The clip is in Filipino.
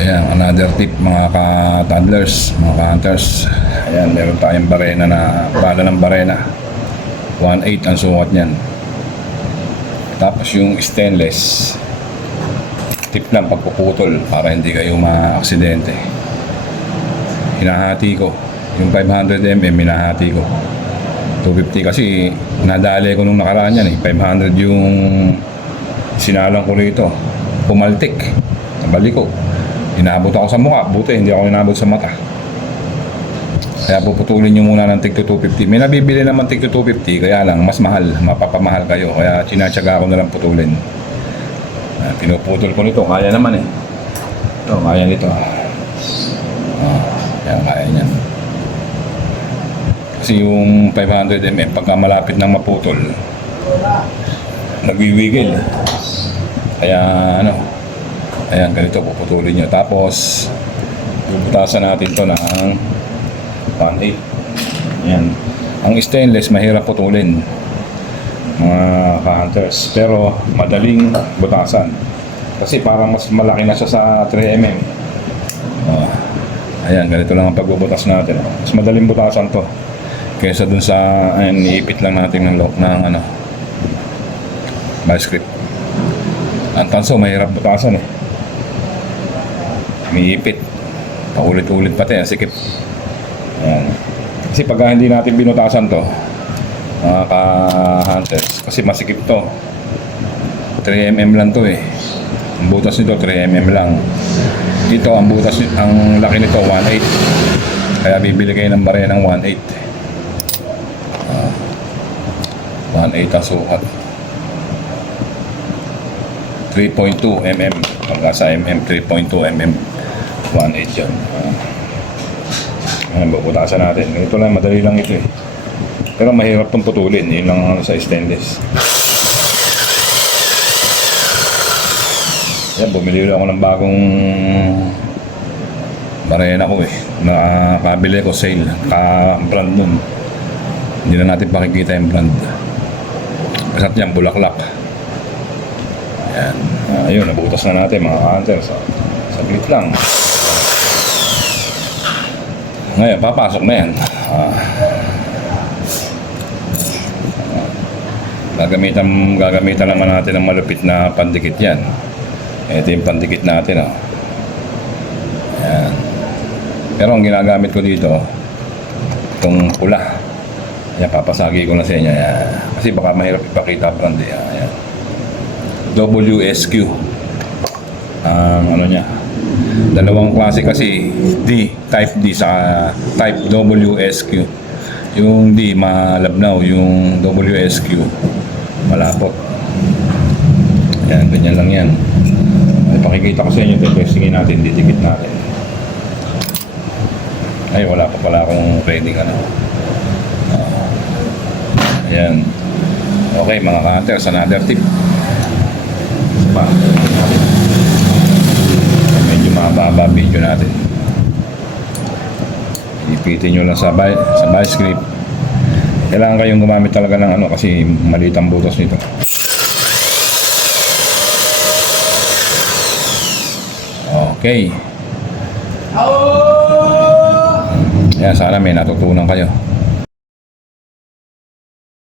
Ayan, another tip mga ka-toddlers, mga ka-hunters. Ayan, meron tayong barena na, bala ng barena. 1.8 ang sukat niyan. Tapos yung stainless, tip lang pagpuputol para hindi kayo ma-aksidente. Hinahati ko. Yung 500mm, hinahati ko. 250 kasi nadali ko nung nakaraan yan eh. 500 yung sinalang ko rito. Pumaltik. Nabalik ko. Inabot ako sa mukha. Buti hindi ako inabot sa mata. Kaya puputulin nyo muna ng tig 250. May nabibili naman tig 250. Kaya lang, mas mahal. Mapapamahal kayo. Kaya sinatsaga ko na lang putulin. Ah, pinuputol ko nito. Kaya naman eh. Ito, kaya nito. Ah, kaya kaya niyan. Kasi yung 500mm, pagka malapit nang maputol, nagwiwigil. Kaya ano, ayan, ganito puputulin nyo. Tapos, bubutasan natin to ng 1.8. Ayan. Ang stainless, mahirap putulin mga ka-hunters. Pero, madaling butasan. Kasi parang mas malaki na siya sa 3mm. Ah, ayan, ganito lang ang pagbubutas natin. Mas madaling butasan to. Kaysa dun sa, ayan, niipit lang natin ng, lo- ng ano, script. Ang tanso, mahirap butasan eh. Umiipit. Paulit-ulit pati, ang sikip. Ayan. Kasi pag hindi natin binutasan to, mga ka-hunters, kasi masikip to. 3mm lang to eh. Ang butas nito 3mm lang. Dito ang butas ang laki nito 1.8. Kaya bibili kayo ng barya ng 1.8. Ah, 1.8 ang sukat. 3.2 mm. Pagka sa mm, 3.2 mm. 1.8 yan. Ah. Ayan, bubutasan natin. Ito lang, madali lang ito eh. Pero mahirap itong putulin. Yun lang ang sa stainless. Yan, bumili ulit ako ng bagong barena ko eh. Nakabili ko sale. Ka-brand nun. Hindi na natin pakikita yung brand. Kasat yan, bulaklak. Yan. Ah, ayun, nabutas na natin mga hunters. So, saglit lang. Ngayon, papasok na yan. Ah, gagamitan, gagamitan naman natin ng malupit na pandikit yan. Ito yung pandikit natin. Oh. Yan. Pero ang ginagamit ko dito, itong pula. Yan, papasagi ko na sa inyo. Yan. Kasi baka mahirap ipakita brand. eh. Yan. Yan. WSQ. Ang ano niya. Dalawang klase kasi D, type D sa type WSQ. Yung D malabnaw, yung WSQ malapot. Yan, ganyan lang yan. Ay, pakikita ko sa inyo, testingin natin, didikit natin. Ay, wala pa pala akong reading ano. Ah, ayan. Okay, mga ka-hunters, another tip. Pa. Mababa video natin. Ipitin nyo lang sa, bi- sa script. Kailangan kayong gumamit talaga ng ano kasi maliit ang butas nito. Okay. Yan, sana may natutunan kayo.